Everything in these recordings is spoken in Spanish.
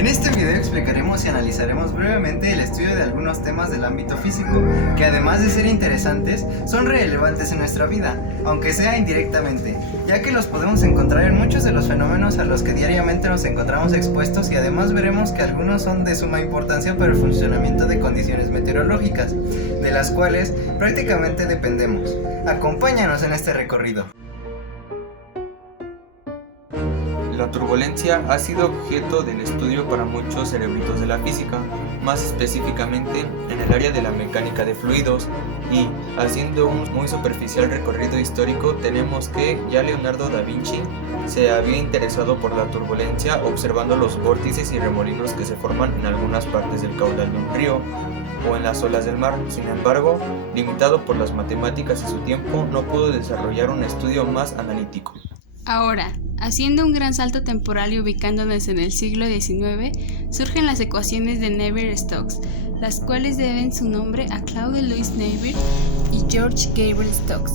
En este video explicaremos y analizaremos brevemente el estudio de algunos temas del ámbito físico, que además de ser interesantes, son relevantes en nuestra vida, aunque sea indirectamente, ya que los podemos encontrar en muchos de los fenómenos a los que diariamente nos encontramos expuestos y además veremos que algunos son de suma importancia para el funcionamiento de condiciones meteorológicas, de las cuales prácticamente dependemos. Acompáñanos en este recorrido. La turbulencia ha sido objeto del estudio para muchos eruditos de la física, más específicamente en el área de la mecánica de fluidos, y haciendo un muy superficial recorrido histórico tenemos que ya Leonardo da Vinci se había interesado por la turbulencia observando los vórtices y remolinos que se forman en algunas partes del caudal de un río o en las olas del mar. Sin embargo, limitado por las matemáticas y su tiempo, no pudo desarrollar un estudio más analítico. Ahora, haciendo un gran salto temporal y ubicándonos en el siglo XIX, surgen las ecuaciones de Navier-Stokes, las cuales deben su nombre a Claude Louis Navier y George Gabriel Stokes.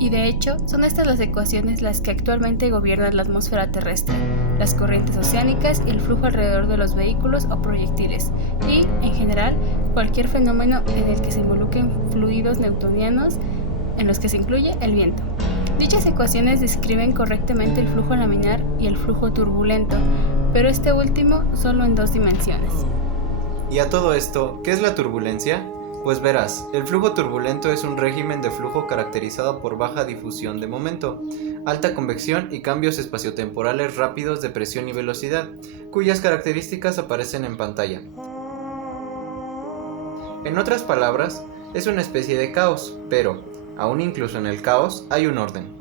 Y de hecho, son estas las ecuaciones las que actualmente gobiernan la atmósfera terrestre, las corrientes oceánicas y el flujo alrededor de los vehículos o proyectiles, y, en general, cualquier fenómeno en el que se involucren fluidos newtonianos, en los que se incluye el viento. Dichas ecuaciones describen correctamente el flujo laminar y el flujo turbulento, pero este último solo en dos dimensiones. Y a todo esto, ¿qué es la turbulencia? Pues verás, el flujo turbulento es un régimen de flujo caracterizado por baja difusión de momento, alta convección y cambios espaciotemporales rápidos de presión y velocidad, cuyas características aparecen en pantalla. En otras palabras, es una especie de caos, pero, aún incluso en el caos, hay un orden.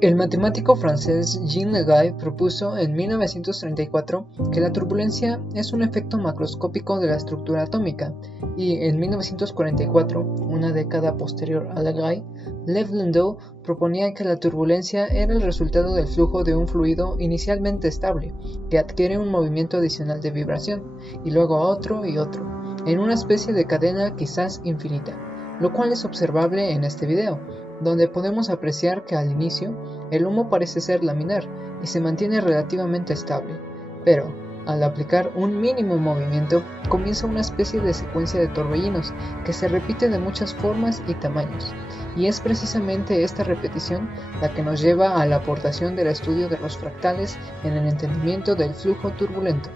El matemático francés Jean Leguy propuso en 1934 que la turbulencia es un efecto macroscópico de la estructura atómica, y en 1944, una década posterior a Leguy, Lev Landau proponía que la turbulencia era el resultado del flujo de un fluido inicialmente estable, que adquiere un movimiento adicional de vibración, y luego a otro y otro, en una especie de cadena quizás infinita, lo cual es observable en este video, donde podemos apreciar que al inicio el humo parece ser laminar y se mantiene relativamente estable, pero al aplicar un mínimo movimiento comienza una especie de secuencia de torbellinos que se repite de muchas formas y tamaños, y es precisamente esta repetición la que nos lleva a la aportación del estudio de los fractales en el entendimiento del flujo turbulento.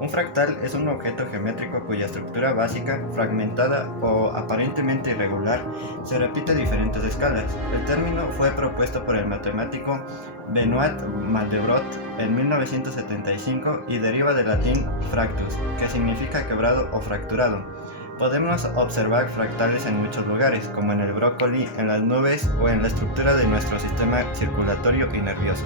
Un fractal es un objeto geométrico cuya estructura básica, fragmentada o aparentemente irregular, se repite a diferentes escalas. El término fue propuesto por el matemático Benoit Mandelbrot en 1975 y deriva del latín fractus, que significa quebrado o fracturado. Podemos observar fractales en muchos lugares, como en el brócoli, en las nubes o en la estructura de nuestro sistema circulatorio y nervioso.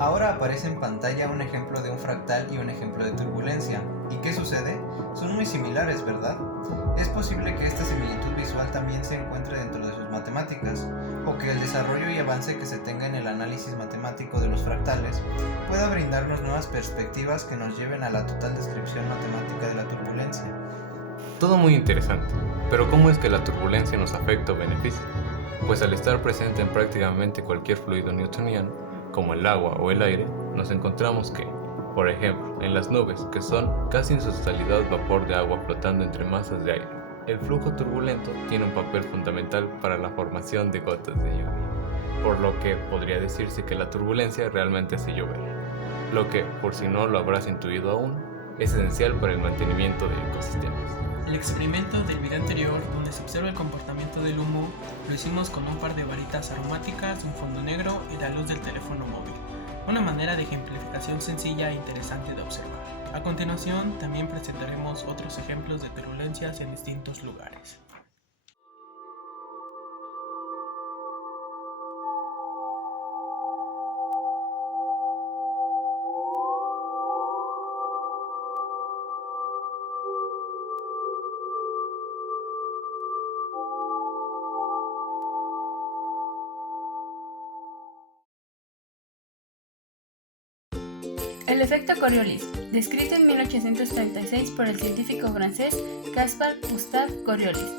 Ahora aparece en pantalla un ejemplo de un fractal y un ejemplo de turbulencia. ¿Y qué sucede? Son muy similares, ¿verdad? Es posible que esta similitud visual también se encuentre dentro de sus matemáticas, o que el desarrollo y avance que se tenga en el análisis matemático de los fractales pueda brindarnos nuevas perspectivas que nos lleven a la total descripción matemática de la turbulencia. Todo muy interesante, pero ¿cómo es que la turbulencia nos afecta o beneficia? Pues al estar presente en prácticamente cualquier fluido newtoniano, como el agua o el aire, nos encontramos que, por ejemplo, en las nubes, que son casi en su totalidad vapor de agua flotando entre masas de aire, el flujo turbulento tiene un papel fundamental para la formación de gotas de lluvia, por lo que podría decirse que la turbulencia realmente hace llover, lo que, por si no lo habrás intuido aún, es esencial para el mantenimiento de ecosistemas. El experimento del video anterior, donde se observa el comportamiento del humo, lo hicimos con un par de varitas aromáticas, un fondo negro y la luz del teléfono móvil. Una manera de ejemplificación sencilla e interesante de observar. A continuación, también presentaremos otros ejemplos de turbulencias en distintos lugares. El efecto Coriolis, descrito en 1836 por el científico francés Caspar Gustave Coriolis.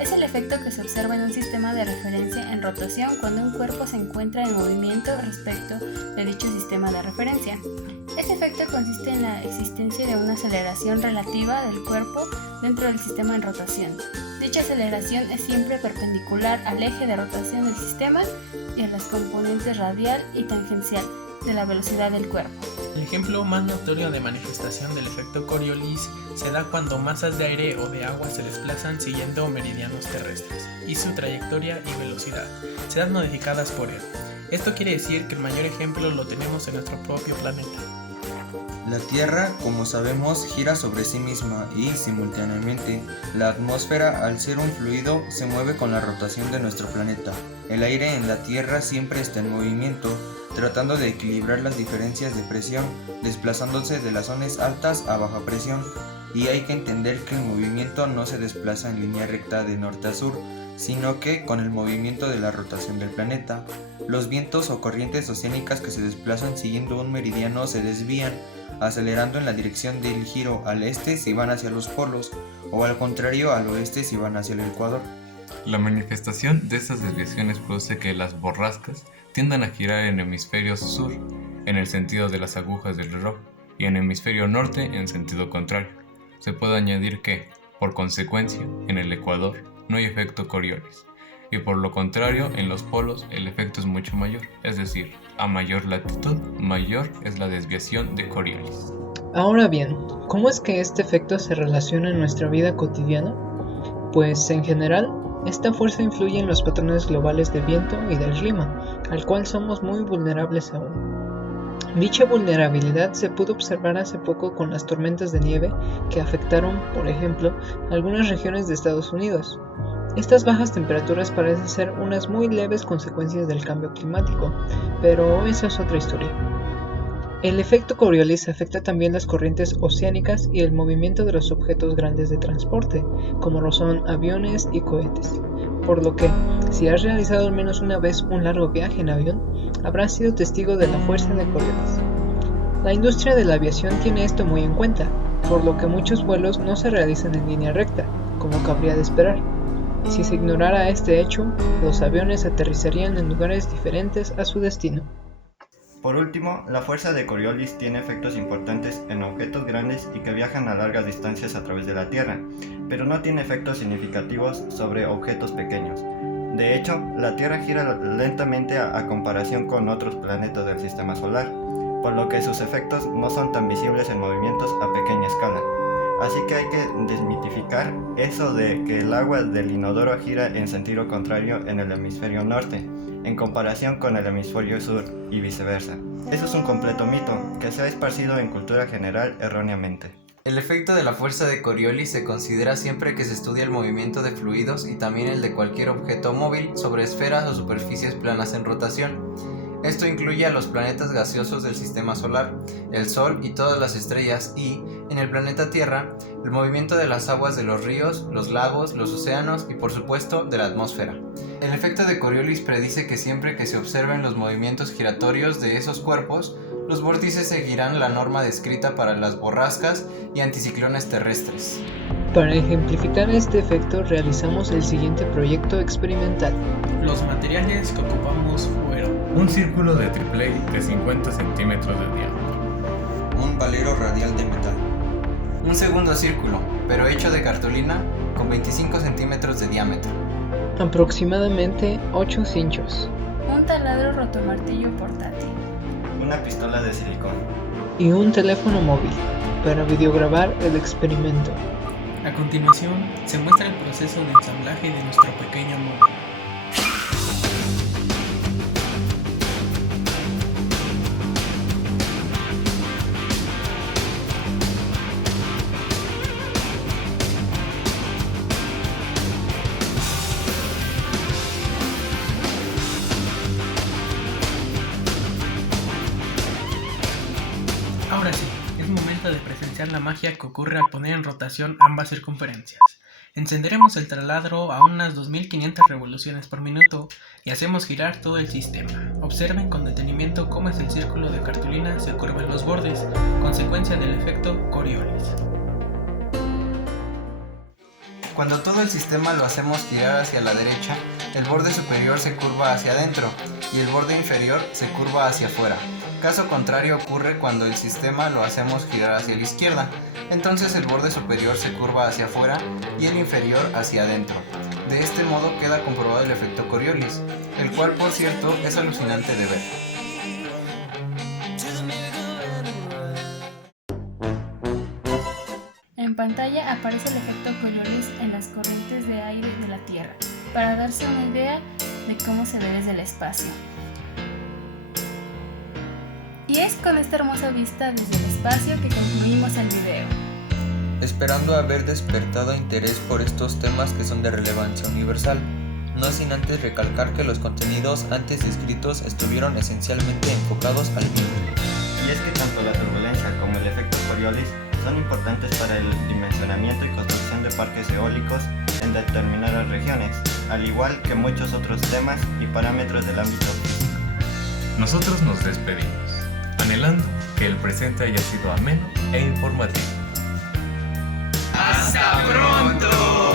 Es el efecto que se observa en un sistema de referencia en rotación cuando un cuerpo se encuentra en movimiento respecto de dicho sistema de referencia. Este efecto consiste en la existencia de una aceleración relativa del cuerpo dentro del sistema en rotación. Dicha aceleración es siempre perpendicular al eje de rotación del sistema y a las componentes radial y tangencial de la velocidad del cuerpo. El ejemplo más notorio de manifestación del efecto Coriolis se da cuando masas de aire o de agua se desplazan siguiendo meridianos terrestres y su trayectoria y velocidad serán modificadas por él. Esto quiere decir que el mayor ejemplo lo tenemos en nuestro propio planeta. La Tierra, como sabemos, gira sobre sí misma y, simultáneamente, la atmósfera, al ser un fluido, se mueve con la rotación de nuestro planeta. El aire en la Tierra siempre está en movimiento, tratando de equilibrar las diferencias de presión, desplazándose de las zonas altas a baja presión, y hay que entender que el movimiento no se desplaza en línea recta de norte a sur, sino que con el movimiento de la rotación del planeta. Los vientos o corrientes oceánicas que se desplazan siguiendo un meridiano se desvían, acelerando en la dirección del giro al este si van hacia los polos, o al contrario al oeste si van hacia el ecuador. La manifestación de estas desviaciones produce que las borrascas tiendan a girar en hemisferio sur, en el sentido de las agujas del reloj, y en hemisferio norte en sentido contrario. Se puede añadir que, por consecuencia, en el ecuador no hay efecto Coriolis, y por lo contrario, en los polos el efecto es mucho mayor, es decir, a mayor latitud, mayor es la desviación de Coriolis. Ahora bien, ¿cómo es que este efecto se relaciona en nuestra vida cotidiana? Pues en general, esta fuerza influye en los patrones globales del viento y del clima, al cual somos muy vulnerables aún. Dicha vulnerabilidad se pudo observar hace poco con las tormentas de nieve que afectaron, por ejemplo, algunas regiones de Estados Unidos. Estas bajas temperaturas parecen ser unas muy leves consecuencias del cambio climático, pero esa es otra historia. El efecto Coriolis afecta también las corrientes oceánicas y el movimiento de los objetos grandes de transporte, como lo son aviones y cohetes, por lo que, si has realizado al menos una vez un largo viaje en avión, habrás sido testigo de la fuerza de Coriolis. La industria de la aviación tiene esto muy en cuenta, por lo que muchos vuelos no se realizan en línea recta, como cabría de esperar. Si se ignorara este hecho, los aviones aterrizarían en lugares diferentes a su destino. Por último, la fuerza de Coriolis tiene efectos importantes en objetos grandes y que viajan a largas distancias a través de la Tierra, pero no tiene efectos significativos sobre objetos pequeños. De hecho, la Tierra gira lentamente a comparación con otros planetas del Sistema Solar, por lo que sus efectos no son tan visibles en movimientos a pequeña escala. Así que hay que desmitificar eso de que el agua del inodoro gira en sentido contrario en el hemisferio norte, en comparación con el hemisferio sur y viceversa. Eso es un completo mito que se ha esparcido en cultura general erróneamente. El efecto de la fuerza de Coriolis se considera siempre que se estudia el movimiento de fluidos y también el de cualquier objeto móvil sobre esferas o superficies planas en rotación. Esto incluye a los planetas gaseosos del Sistema Solar, el Sol y todas las estrellas y, en el planeta Tierra, el movimiento de las aguas de los ríos, los lagos, los océanos y por supuesto de la atmósfera. El efecto de Coriolis predice que siempre que se observen los movimientos giratorios de esos cuerpos, los vórtices seguirán la norma descrita para las borrascas y anticiclones terrestres. Para ejemplificar este efecto realizamos el siguiente proyecto experimental. Los materiales que ocupamos fueron Un círculo de AAA de 50 centímetros de diámetro. Un valero radial de metal. Un segundo círculo, pero hecho de cartulina, con 25 centímetros de diámetro. Aproximadamente 8 cinchos. Un taladro rotomartillo portátil. Una pistola de silicón. Y un teléfono móvil para videograbar el experimento. A continuación, se muestra el proceso de ensamblaje de nuestro pequeño móvil. Ahora sí, es momento de presenciar la magia que ocurre al poner en rotación ambas circunferencias. Encenderemos el taladro a unas 2500 revoluciones por minuto y hacemos girar todo el sistema. Observen con detenimiento cómo es el círculo de cartulina se curva en los bordes, consecuencia del efecto Coriolis. Cuando todo el sistema lo hacemos girar hacia la derecha, el borde superior se curva hacia adentro y el borde inferior se curva hacia afuera. Caso contrario ocurre cuando el sistema lo hacemos girar hacia la izquierda, entonces el borde superior se curva hacia afuera y el inferior hacia adentro. De este modo queda comprobado el efecto Coriolis, el cual por cierto es alucinante de ver. En pantalla aparece el efecto Coriolis en las corrientes de aire de la Tierra, para darse una idea de cómo se ve desde el espacio. Y es con esta hermosa vista desde el espacio que concluimos el video. Esperando haber despertado interés por estos temas que son de relevancia universal, no sin antes recalcar que los contenidos antes descritos estuvieron esencialmente enfocados al viento. Y es que tanto la turbulencia como el efecto Coriolis son importantes para el dimensionamiento y construcción de parques eólicos en determinadas regiones, al igual que muchos otros temas y parámetros del ámbito físico. Nosotros nos despedimos, anhelando que el presente haya sido ameno e informativo. ¡Hasta pronto!